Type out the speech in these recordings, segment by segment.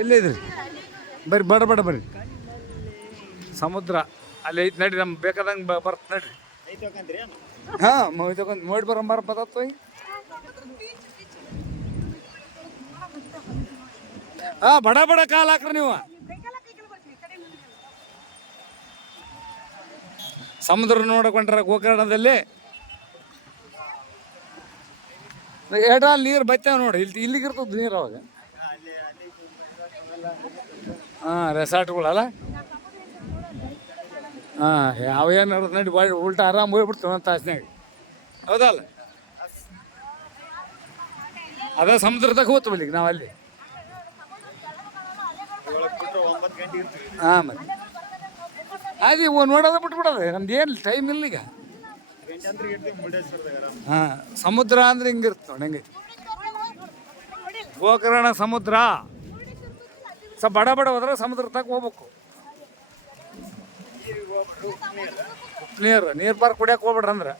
ಎಲ್ಲಿದ್ರಿ? ಬರ್ರಿ, ಬಡ ಬಡ, ಬರ್ರಿ. ಸಮುದ್ರ. ಅಲ್ಲಿ ಐತಿ ನಡ್ರಿ, ನಮ್ಗೆ ಬೇಕಾದಂಗೆ ಬರ್ತ ನಡ್ರಿ. ಹಾಂ ಮೂವಿ ತಗೊಂಡು ನೋಡಿ ಬರೋಂಬಾರ ಬದತ್ತು ಹಾಂ, ಬಡ ಬಡ ಕಾಲ್ ಹಾಕ್ರಿ ನೀವು. ಸಮುದ್ರ ನೋಡಕೊಂಡ್ರ ಗೋಕರ್ಣದಲ್ಲಿ. ಏಟ ನೀರು ಬೈತೇವೆ ನೋಡಿ ಇಲ್ಲಿ ಇಲ್ಲಿಗೆ ಇರ್ತದ ನೀರು ಅವಾಗ. ಹಾಂ ರೆಸಾರ್ಟ್ಗಳಲ್ಲ ಹಾಂ ಯಾವ ಏನು ನಡಿ ಬಾಡಿ ಉಲ್ಟಾ ಆರಾಮ್ ಹೋಗ್ಬಿಡ್ತು ಒಂದು ತಾಸಿನಾಗ. ಹೌದಲ್ಲ? ಅದ ಸಮುದ್ರದಾಗ ಹೋಗ್ತೀವಿ ನಾವು ಅಲ್ಲಿ. ಹಾಂ, ಮತ್ತೆ. ಒಂದು ನೋಡೋದ ಬಿಟ್ಬಿಡೋದು, ನಮ್ದು ಏನು ಟೈಮ್ ಇಲ್ಲ ಈಗ. ಹಾಂ, ಸಮುದ್ರ ಅಂದ್ರೆ ಹಿಂಗಿರುತ್ತೆ ನೋಡಿ, ಹೆಂಗೈತಿ? ಗೋಕರ್ಣ ಸಮುದ್ರ. ಸ್ವಲ್ಪ ಬಡ ಬಡ ಹೋದ್ರೆ ಸಮುದ್ರ ತನಕ ಹೋಗ್ಬೇಕು. ನೀರು ನೀರು ಪಾರ್ಕ್ ಕುಡಿಯಕ್ಕೆ ಹೋಗ್ಬೇಡ್ರಿ ಅಂದ್ರೆ.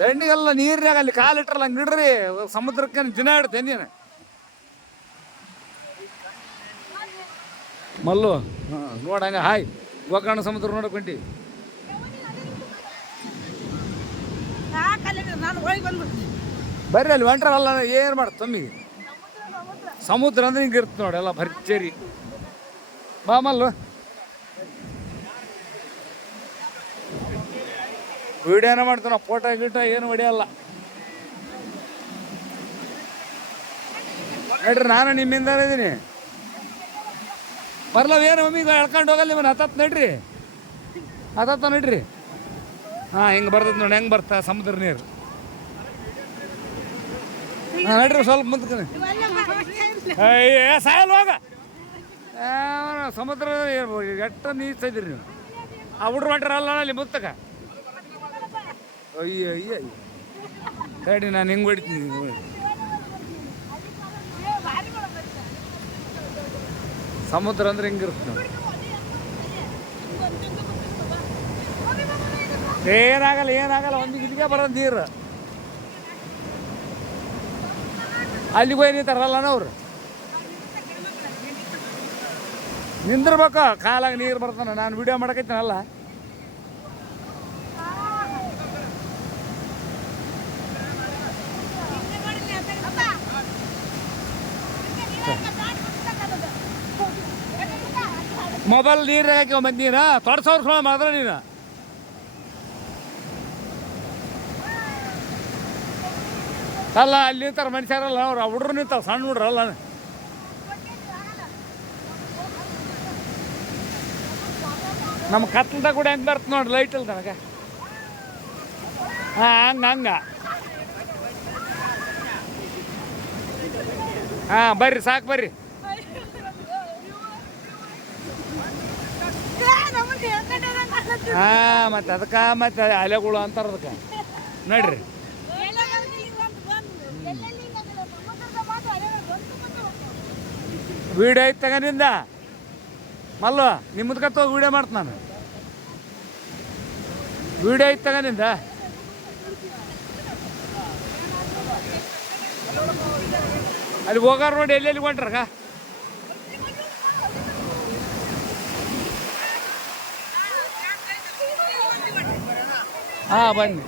ದಂಡಿಗೆಲ್ಲ ನೀರಿನಾಗ ಅಲ್ಲಿ ಕಾಲಿಟ್ರಲ್ಲ ಹಂಗೆ ಇಡ್ರಿ ಸಮುದ್ರಕ್ಕೆ ದಿನ ಇಡ್ತೆ ನೀನು. ಮಲ್ಲು, ಹಾಂ ನೋಡಂಗ ಹಾಯ್. ಗೋಕರ್ಣ ಸಮುದ್ರ ನೋಡಕ್ ನಾನು ಹೋಗಿ ಬಂದ್ಬಿಡ್ತೀನಿ. ಬರ್ರಿ ಅಲ್ಲಿ ಅಲ್ಲ, ಏನು ಮಾಡ್ತ ತಮ್ಮಿಗೆ ಸಮುದ್ರ ಅಂದ್ರೆ ಹಿಂಗೆ ಇರ್ತ ನೋಡಿ ಎಲ್ಲ ಭರ್ಜರಿ. ಬಾ ಮಲ್ಲು. ವಿಡಿಯೋನ ಮಾಡ್ತೀವಿ ನಾವು ಫೋಟೋ, ಗೀಟೋ ಏನು ಹೊಡಿಯಲ್ಲ. ನೋಡ್ರಿ, ನಾನು ನಿಮ್ಮಿಂದ ಇದ್ದೀನಿ ಬರ್ಲವ್ ಏನು ಮಮ್ಮಿಗೆ ಎಳ್ಕೊಂಡು ಹೋಗಲ್ಲ ನಿಮ್ಮನ್ನ ಹತ್ತತ್ತು ನಡ್ರಿ. ಹತ್ತತ್ತ ನಡ್ರಿ. ಹಾಂ, ಹಿಂಗೆ ಬರ್ತದೆ ನೋಡಿ, ಹೆಂಗೆ ಬರ್ತಾ, ಸಮುದ್ರ ನೀರು. ನಡ್ರಿ ಸ್ವಲ್ಪ ಸಾಯಲ್ ಹೋಗ. ಯಾವ ಸಮುದ್ರ ಎಟ್ಟ ನೀರು ಇದ್ರಿ ನೀವು? ಆ ಹುಡ್ರು ಹೊಂಟ್ರಲ್ಲ ಅಲ್ಲಿ ಮುತ್ತಕ. ಅಯ್ಯೋ ಅಯ್ಯೋ ಅಯ್ಯ. ತಡಿ ನಾನು ಹಿಂಗೆ ಹೊಡಿತೀನಿ. ಸಮುದ್ರ ಅಂದ್ರೆ ಹಿಂಗಿರುತ್ತೆ? ಏನಾಗಲ್ಲ ಏನಾಗಲ್ಲ ಒಂದು ಇದಕ್ಕೆ ಬರೋ ನೀರು. ಅಲ್ಲಿಗೆ ಹೋಗಿ ನಿಂತಾರಲ್ಲ ಅವ್ರು? ನಿಂದಿರ್ಬೇಕು, ಕಾಲಾಗ ನೀರು ಬರ್ತಾನೆ, ನಾನು ವಿಡಿಯೋ ಮಾಡಕೈತೀನಲ್ಲ ಮೊಬೈಲ್ ನೀರು ಹಾಕಿ ಬಂದು ನೀನು? ತೊಡ್ಸೋರ್ ಮಾತ್ರ ನೀನು? ಅಲ್ಲ, ಅಲ್ಲಿ ನಿಂತಾರ ಮನುಷ್ಯರಲ್ಲ ಅವ್ರು ಹುಡ್ರು ನಿಂತಾವ ಸಣ್ಣ ಹುಡ್ರಲ್ಲ ನಮ್ಮ ಕತ್ಲದ ಕೂಡ ಹೆಂಗೆ ಬರ್ತ ನೋಡಿ ಲೈಟ್ ಇಲ್ಲ ನನಗೆ ಹಾಂ, ಹಂಗ ಹಂಗ. ಹಾಂ, ಬರ್ರಿ, ಸಾಕು ಬರ್ರಿ. ಹಾಂ, ಮತ್ತೆ ಅದಕ್ಕೆ, ಮತ್ತೆ ಅಲೆಗಳು ಅಂತಾರ ಅದಕ್ಕೆ. ನೋಡ್ರಿ. ವಿಡಿಯೋ ಐತೆ ತಗ ನಿಂದ ಮಲ್ಲು, ನಿಮ್ಮದು ಕತ್ತ ವಿಡಿಯೋ ಮಾಡ್ತ ನಾನು. ವೀಡಿಯೋ ಐತೆ ತಗ ನಿಂದ ಅಲ್ಲಿ ಹೋಗಾರ ನೋಡಿ, ಎಲ್ಲೆಲ್ಲಿ ಹೊಂಟ್ರಗ ಹಾಂ, ಬನ್ನಿ.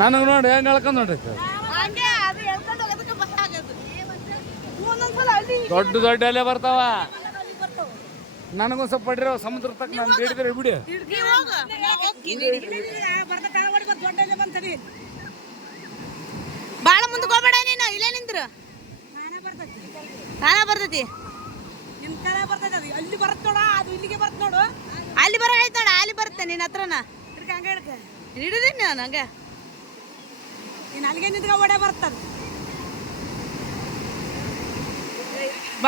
ನನಗೆ ನೋಡಿ ಹೆಂಗೆ ಹೇಳ್ಕೊಂಡು ನೋಡ್ರಿ ದೊಡ್ಡ ದೊಡ್ಡ ಅಲೆ ಬರ್ತಾವ. ನನಗೊಂದ್ ಸ್ವಲ್ಪ ಪಡ್ರಿ ಸಮುದ್ರ ತಕ್ಕ ನಾನು ಹಿಡಿದ್ರೆ ಬಿಡಿ. ಬಾಳ ಮುಂದಕ್ಕೆ ಹೋಗ್ಬೇಡ ನೀನು ಇಲ್ಲೇ ನಿಂದ್ರು ತಾನ ಬರ್ತೈತಿ. ನಿನ್ ಕಾಲ ಬರ್ತೈತಿ ಅಲ್ಲಿ ಬರತ್ ನೋಡ ಅದು ಇಲ್ಲಿಗೆ ಬರತ್ ನೋಡು. ಅಲ್ಲಿ ಬರ ಆಯ್ತು ನೋಡ ಅಲ್ಲಿ ಬರುತ್ತೆ ನಿನ್ನ ಹತ್ರನ. ಹಿಡಿದೀನಿ ನಾನು ಹಂಗೆ. ನೀನು ಅಲ್ಲಿಗೆ ನಿಂತ್ಕ ಒಡೆ ಬರ್ತದ.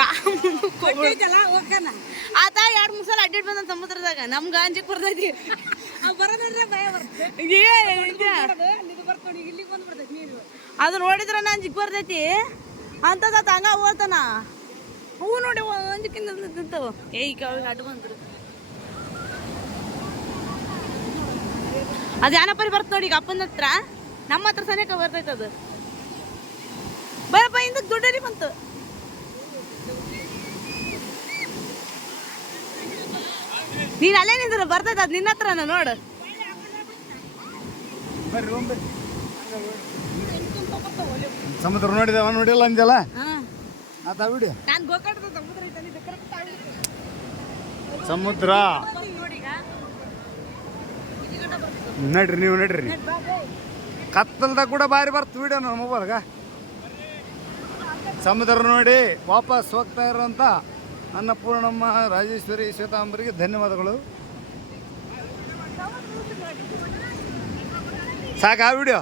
ಆ ಆತ ಎರಡು ಮೂರು ಸಲ ಅಡ್ಡಿಟ್ ಬಂದ ಸಮುದ್ರದಾಗ. ನಮ್ಗ ಅಂಜಿಕ್ ಬರ್ತೈತಿ. ಅದು ನೋಡಿದ್ರ ಅಂಜಿಕ್ ಬರ್ತೈತಿ. ಅಂತದ ಹಂಗ ಹೋಗ್ತಾನ ಹೂ ನೋಡಿ ಅಂಜಿಕಿಂದ ನಿಂತವು ಏ ಈಗ ಅಡ್ಡ ಬಂದ್ರು ಅದು ಯಾನಪ್ಪರಿ ಬರ್ತ ನೋಡಿ ಈಗ ಅಪ್ಪನ ಹತ್ರ. ನಮ್ಮ ಹತ್ರ ಸನೇಕ ಬರ್ತೈತೆ ಅದು. ಬರಪ್ಪ ಹಿಂದಕ್ಕೆ ದುಡ್ಡರಿ ಬಂತು. ನೀನು ಅಲ್ಲೇ ನಿಂದ್ರ ಬರ್ತೈತೆ ಅದು ನಿನ್ನ ಹತ್ರನ ನೋಡು. ಸಮುದ್ರ ನೋಡಿದವ ನೋಡಿಲ್ಲ ಅಂದಲ್ಲ ಆತ ಬಿಡಿ. ನಾನು ಗೋಕರ್ಣದ ಸಮುದ್ರ correct ಸಮುದ್ರ. ನಡ್ರಿ ನೀವು ನಡ್ರಿ. ಕತ್ತಲ್ದಾಗ ಕೂಡ ಬಾರಿ ಬರ್ತು ವಿಡಿಯೋ ನನ್ನ ಮೊಬೈಲ್ಗ ಸಮುದ್ರ ನೋಡಿ ವಾಪಸ್ ಹೋಗ್ತಾ ಇರೋಂಥ ಅನ್ನಪೂರ್ಣಮ್ಮ ರಾಜೇಶ್ವರಿ, ಶ್ವೇತಾಂಬರಿಗೆ ಧನ್ಯವಾದಗಳು. ಸಾಕಾ ವಿಡಿಯೋ